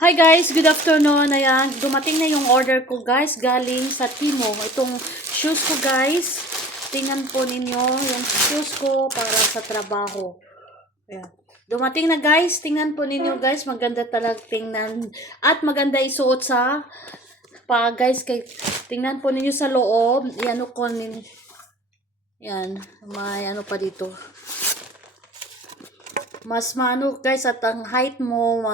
Hi guys, good afternoon. Ayan, dumating na yung order ko guys, galing sa Timo. Itong shoes ko guys, tingnan po ninyo yung shoes ko para sa trabaho. Ayan. Dumating na guys, tingnan po ninyo guys, maganda talaga tingnan. At maganda isuot sa guys, tingnan po ninyo sa loob. Yan ko yan, may ano pa dito. Mas maano guys, at ang height mo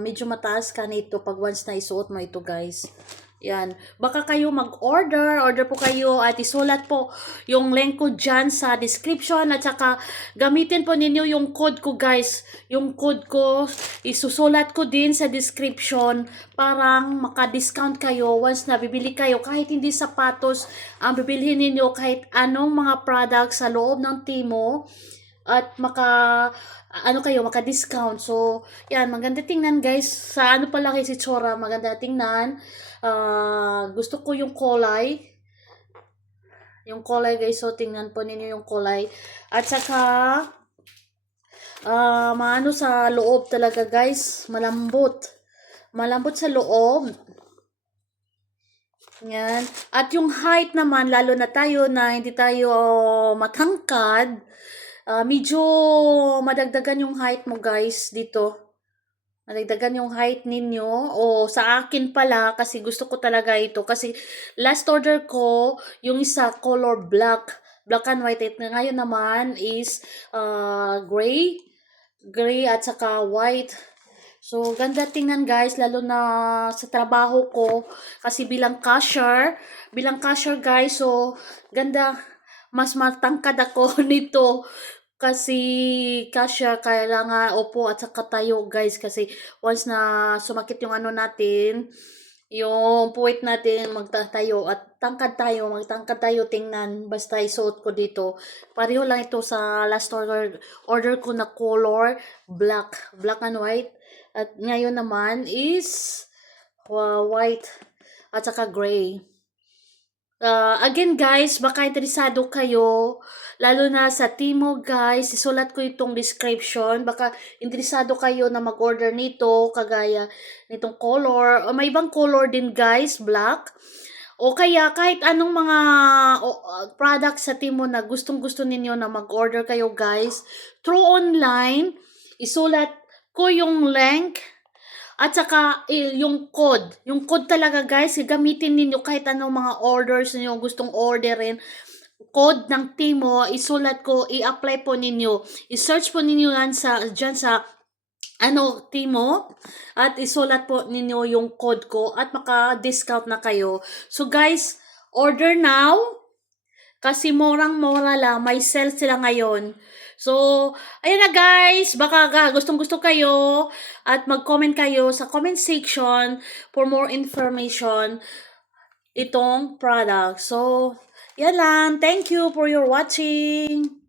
medyo mataas ka nito pag once na isuot mo ito guys. Yan. Baka kayo order po kayo at isulat po yung link ko dyan sa description at saka gamitin po ninyo yung code ko guys. Yung code ko, isusulat ko din sa description parang maka-discount kayo once na bibili kayo. Kahit hindi sapatos ang bibilhin ninyo, kahit anong mga products sa loob ng Timo at maka-discount. So, yan, maganda tingnan guys. Sa ano pala kay si Chora, maganda tingnan. Gusto ko yung kulay. Yung kulay guys, so tingnan po ninyo yung kulay. At saka, maano sa loob talaga guys, malambot. Malambot sa loob. Yan. At yung height naman, lalo na tayo na hindi tayo matangkad, medyo madagdagan yung height mo guys dito. Madagdagan yung height ninyo. O sa akin pala, kasi gusto ko talaga ito. Kasi last order ko, yung isa color black. Black and white. Ngayon naman is gray. Gray at saka white. So, ganda tingnan guys, lalo na sa trabaho ko. Kasi bilang cashier guys, so ganda, mas matangkad ako nito. Kasi cashier, kailangan upo at saka tayo guys. Kasi once na sumakit yung ano natin, yung puwit natin, magtatayo at magtangkad tayo tingnan. Basta isuot ko dito. Pareho lang ito sa last order ko na color black and white. At ngayon naman is white at saka gray. Again guys, baka interesado kayo, lalo na sa Timo guys, isulat ko itong description, baka interesado kayo na mag-order nito, kagaya nitong color, o may ibang color din guys, black, o kaya kahit anong mga products sa Timo na gustong-gusto ninyo na mag-order kayo guys, through online, isulat ko yung link. At saka yung code. Yung code talaga guys, gamitin ninyo kahit anong mga orders niyo gustong orderin. Code ng Timo, isulat ko, i-apply po ninyo. I-search po ninyo yan dyan sa Timo, at isulat po ninyo yung code ko at maka-discount na kayo. So guys, order now. Kasi murang-mura lang, may sale sila ngayon. So, ayun na guys, baka gustong-gusto kayo at mag-comment kayo sa comment section for more information itong product. So, yan lang. Thank you for your watching.